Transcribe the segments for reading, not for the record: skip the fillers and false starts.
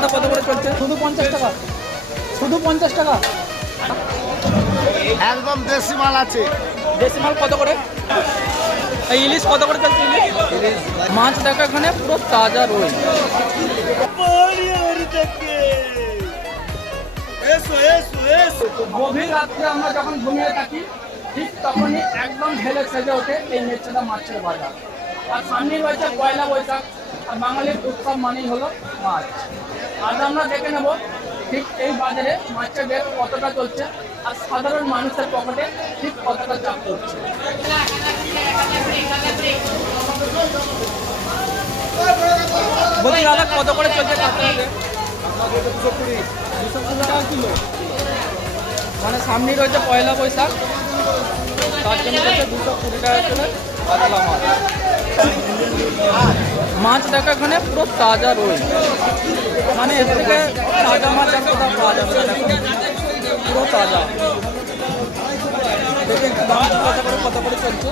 দাদা কত করে চলছে? শুধু 50 টাকা, শুধু 50 টাকা। একদম দেশি মাল আছে। দেশি মাল কত করে? এই ইলিশ কত করে চলছে? ইলিশ মাছ দেখো এখানে পুরো তাজা রুই। গভীর রাত্রে আমরা যখন ঘুমিয়ে থাকি ঠিক তখনই একদম ঢেলে সেজে ওঠে এই মেচেদা মাছের বাজার। আর সামনে রয়েছে পয়লা বৈশাখ, আর বাঙালির উৎসব মানেই হলো মাছ। আজ আমরা দেখে নেব ঠিক এই বাজারে মাছের রেট কতটা চলছে আর সাধারণ মানুষের পকেটে ঠিক কতটা চাপ করছে। বলছি দাদা কত করে চলছে কাতলা? 220 টাকা কিলো। মানে সামনেই রয়েছে পয়লা বৈশাখ, তার জন্য হচ্ছে 220 টাকা কিলো কাতলা মাছ। মাছ দেখো এখানে পুরো তাজা রুই, মানে এর থেকে তাজা মাছ আর কোথাও পাওয়া যাবে না, পুরো তাজা। দেখেন দাম কত করে চলছে?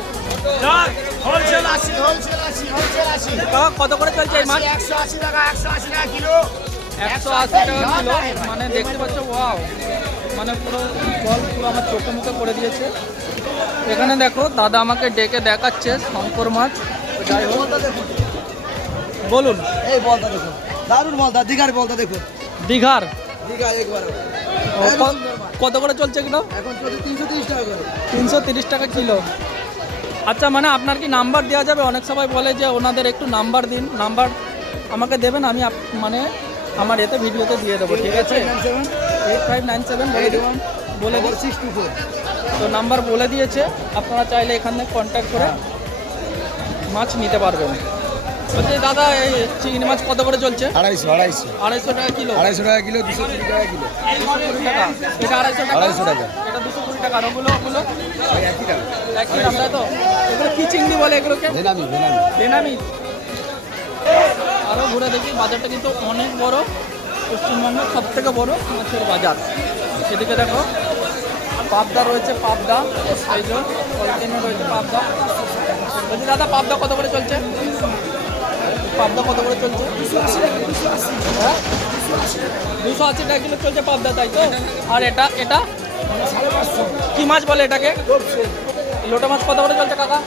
কত করে চলছে এই মাছ? 180 টাকা, 180 টাকা কিলো। 180 টাকা কিলো। মানে দেখতে পাচ্ছ, ওয়াও, মানে পুরো জল পুরো আমার চোখে মুখে করে দিয়েছে। এখানে দেখো দাদা আমাকে ডেকে দেখাচ্ছে শঙ্কর মাছ। যাই হোক, বলুন। এই বলটা দেখুন, দারুণ বলটা, দীঘার বলটা দেখুন। দীঘার একবার কত করে চলছে কিলো? এখন চলছে 330 টাকা করে। 330 টাকা কিলো। আচ্ছা, মানে আপনার কি নাম্বার দেওয়া যাবে? অনেক সবাই বলে যে ওনাদের একটু নাম্বার দিন, নাম্বার আমাকে দেবেন, আমি মানে আমার এতে ভিডিওতে দিয়ে দেবো, ঠিক আছে? 8597 বলে দেবেন, বলে দিন 624। তো নাম্বার বলে দিয়েছে, আপনারা চাইলে এখানে কন্ট্যাক্ট করে মাছ নিতে পারবেন। বলছি দাদা এই চিংড়ি মাছ কত করে চলছে? 250 টাকা কিলো। 250 টাকা কিলো, 220 টাকা কিলো। 220 টাকা। এটা 250 টাকা। 250 টাকা। এটা 220 টাকা। আর ওগুলো একই টাকা। একই দাম, তাই তো? এগুলো কি চিংড়ি বলে এগুলোকে? বেনামি। বেনামি। আরও ঘুরে দেখি, বাজারটা কিন্তু অনেক বড়, পশ্চিমবঙ্গের সব থেকে বড় মাছের বাজার। সেদিকে দেখো পাবদা রয়েছে, পাবদা এই যে পলিথিনে রয়েছে পাবদা। বলছি দাদা পাবদা কত করে চলছে? পাবদা কত করে চলছে? 280 টাকা কিলো চলছে পাবদা, তাই তো? আর এটা কি মাছ বলে এটাকে? লোটে মাছ কত করে চলছে কাকা?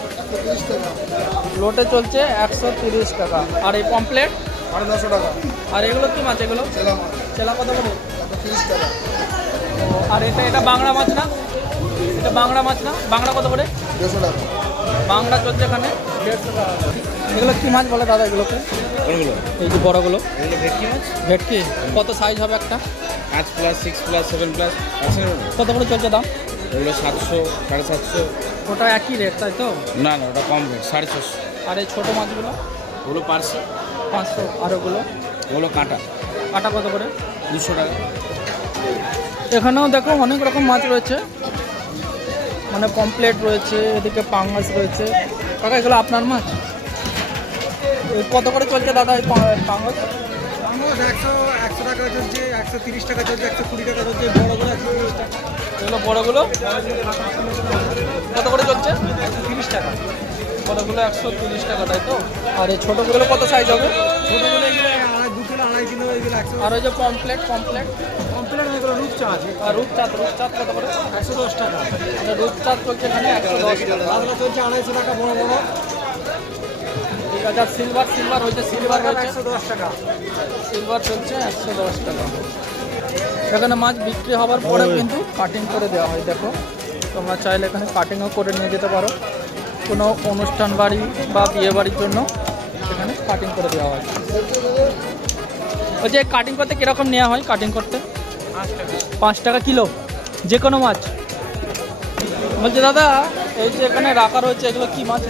লোটে চলছে 130 টাকা। আর এই পমপ্লেট 250 টাকা। আর এগুলো কি মাছ? এগুলো চেলা কত করে? 30 টাকা। আর এটা বাংলা মাছ না? এটা বাংলা মাছ না? বাংলা কত করে? 150 টাকা। বাংলা চলছে এখানে 150 টাকা। এগুলো কি মাছ বলে দাদা এগুলোকে? এই যে বড়গুলো ভেটকি মাছ। ভেটকি কত সাইজ হবে একটা? 5 প্লাস, 6 প্লাস, 7 প্লাস আছে। কত করে চলছে দাম? ওগুলো 700, 750। ওটা একই রেট, তাই তো? না, ওটা কম রেট, 650। আর এই ছোটো মাছগুলো? ওগুলো 500। 500। আর ওগুলো কাঁটা কত করে? 200 টাকা। এখানেও দেখো অনেক রকম মাছ রয়েছে, মানে পমপ্লেট রয়েছে, এদিকে পাঙ্গাস রয়েছে। কাকা এগুলো আপনার মাছ? কত করে চলছে দাদা এই পাঙ্গাস? 100 টাকা চলছে, 130 টাকা চলছে, 120 টাকা চলছে। বড়গুলো 130 টাকা। এগুলো বড়গুলো কত করে চলছে? 30 টাকা। বড়গুলো 130 টাকা, তাই তো? আর এই ছোটোগুলো কত সাইজ হবে? ছোটোগুলো এগুলো 2 কিলো, 2.5 কিলো, এগুলো 100। আর ওই যে পমপ্লেট এগুলো রূপচাঁদ। আর রূপচাঁদ কত করে? 110 টাকা। মানে রূপচাঁদ চলছে এখানে 110 টাকা। এগুলো চলছে 250 টাকা বড়। ঠিক আছে। আর সিলভার হয়েছে, সিলভার 110 টাকা। সিলভার চলছে 110 টাকা। এখানে মাছ বিক্রি হওয়ার পরে কিন্তু কাটিং করে দেওয়া হয়। দেখো তোমরা চাইলে এখানে কাটিংও করে নিয়ে যেতে পারো, কোনো অনুষ্ঠান বাড়ি বা বিয়ে বাড়ির জন্য এখানে কাটিং করে দেওয়া হয়। ওই যে কাটিং করতে কীরকম নেওয়া হয়? কাটিং করতে 5 টাকা কিলো, যে কোনো মাছ। বলছে দাদা এই যে এখানে রাখা রয়েছে, এগুলো কি মাছ?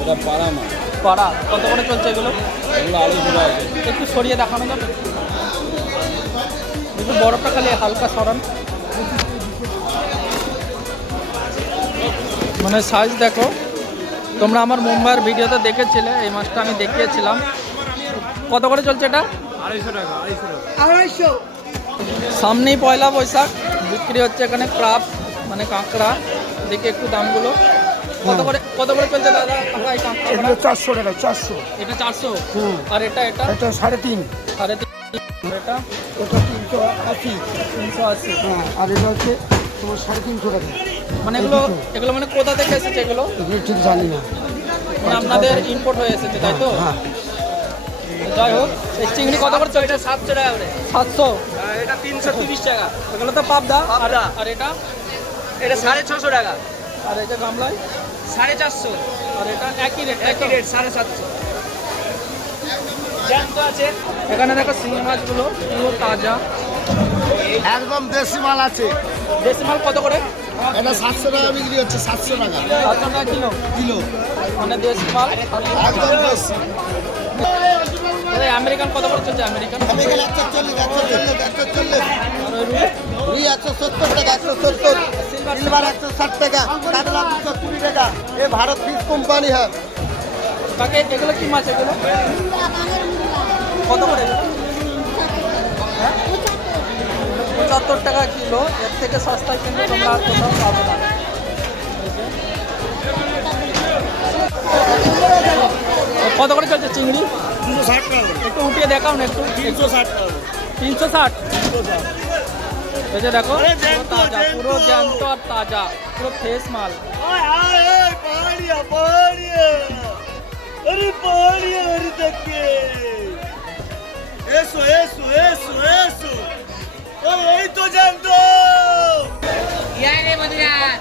এটা পাড়া মাছ। পাড়া কত করে চলছে এগুলো? এগুলো 250 টাকা। একটু সরিয়ে দেখানো যাবে? একটু বরফটা খালি হালকা সরান, মানে সাইজ দেখো। তোমরা আমার মুম্বাইয়ের ভিডিওতে দেখেছিলে, এই মাছটা আমি দেখিয়েছিলাম। কত করে চলছে এটা? 250 টাকা। 250। সামনেই পয়লা বৈশাখ, বিক্রি হচ্ছে এখানে ক্রাব মানে কাঁকড়া। দেখি একটু দামগুলো কত করে চলছে দাদা? এই কাঁকড়া 400 টাকা। 400। এটা 400। আর এটা 350। এটা ওটা 380। 380। হ্যাঁ, আর এটা হচ্ছে তোমার 350 টাকা। মানে এগুলো মানে কোথা থেকে এসেছে এগুলো? এগুলো ঠিক জানি না। মানে আপনাদের ইম্পোর্ট হয়ে এসেছে তাই তো? হ্যাঁ, যাই হোক, এই চিংড়ি কত করে চলছে? 700 টাকা করে। 700? এটা 330 টাকা। এগুলো তো পাবদা। পাবদা। আর এটা? এটা 650 টাকা। আর এই যে গামলায়? 450। আর এটা একই রেট? একই রেট 750। জ্যান্ত আছে। এখানে দেখো শিঙি মাছগুলো পুরো তাজা। একদম দেশি মাল আছে। দেশি মাল কত করে? এটা 700 টাকা বিক্রি হচ্ছে, 700 টাকা 700 টাকা কিলো। কিলো। মানে দেশি মাল। একদম দেশি। এই আমেরিকান কত করে চলছে আমেরিকান? আমি গেলে 140, 140, 140। আর ওই রুই? রুই 170 টাকা, 170। সিলভার 160 টাকা, কাতলা 220 টাকা। এ ভারত ফিশ কোম্পানি হ্যাঁ। কাকে এগুলো কি মাছ এগুলো? কত করে এগুলো? হ্যাঁ? 75 টাকা কিলো। এর থেকে সস্তায় কিন্তু তোমরা আর কোথাও পাবো না। কত করে চলছে চিংড়ি? 360 টাকা। একটু উঠিয়ে দেখাও না একটু। 360 টাকা। 360? এই যে দেখো পুরো তাজা, পুরো জ্যান্ত আর তাজা, পুরো ফ্রেশ মাল। পাহাড়িয়া, পাহাড়িয়া। আরে পাহাড়িয়া, আরে দেখে। এসো, এসো, এসো, এসো। এই তো জানতো।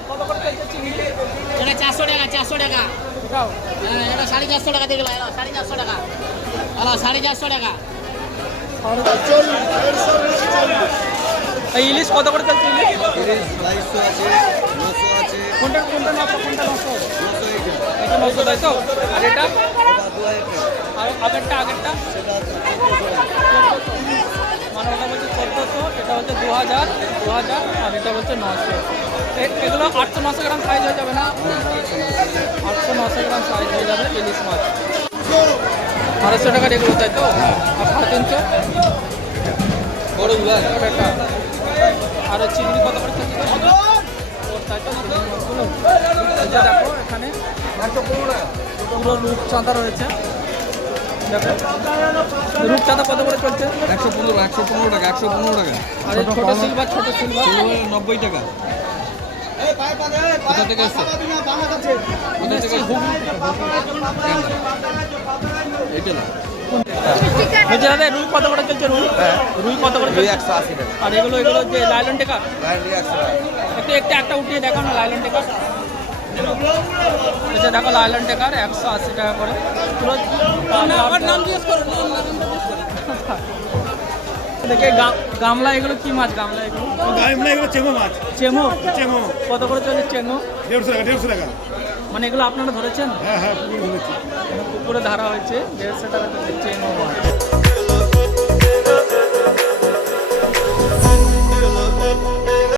কত করে চলছে চিংড়ি? এটা 400 টাকা, 400 টাকা। এটাও? হ্যাঁ, এটা 450 টাকা দিয়ে গেল, 450 টাকা। হ্যালো, 450 টাকা। এই ইলিশ কত করে চলছে ইলিশ? 250 আছে, 900 আছে, কোনটা কোনটা 900 কোনটা 900? 900 এইটা। এটা 900 তাই তো? আর এটা? এটা 2000 টাকা। আর আগেরটা আগেরটা? সেটা হচ্ছে 1400 টাকা। মানে ওটা বলছে 1400, এটা হচ্ছে 2000, আর এটা বলছে 900। এগুলো 800-900 গ্রাম সাইজ হয়ে যাবে না? 800-900 গ্রাম সাইজ হয়ে যাবে ইলিশ মাছ। 250 টাকার এগুলো তাই তো? আর 350? বড় বিভাগ। এটা। আর ওই চিংড়ি কত করে চলছে? ওর তাই তো চিংড়ি মাছগুলো। এই যে দেখো এখানে পুরো রূপচাঁদা রয়েছে। দেখো রূপচাঁদা কত করে চলছে? 115 টাকা, 115 টাকা। আর এই ছোটো সিলভার, ছোটো সিলভার? 90 টাকা। কোথা থেকে এসছে? কোথা থেকে? এটা না। বলছি দাদা রুই কত করে চলছে? রুই কত করে চলছে? 180 টাকা। আর এগুলো যে লাইলন টেকার? ব্র্যান্ডি 100 টাকা। একটা উঠিয়ে দেখাও না লাইলন টেকার। এটা দেখো লাইলন টেকার 180 টাকা করে। পুরো নাম জিজ্ঞেস করো। দেখে গামলা এগুলো কি মাছ? গামলা এগুলো এগুলো চেঙ্গো মাছ। চেঙো? চেঙ্গো কত করে চলছে চেঙো? 150 টাকা, 150 টাকা। মানে এগুলো আপনারা ধরেছেন? হ্যাঁ, হ্যাঁ, পুকুরে ধরেছি। পুকুরে ধরা হয়েছে 150 টাকা চলছে চেঙো মাছ।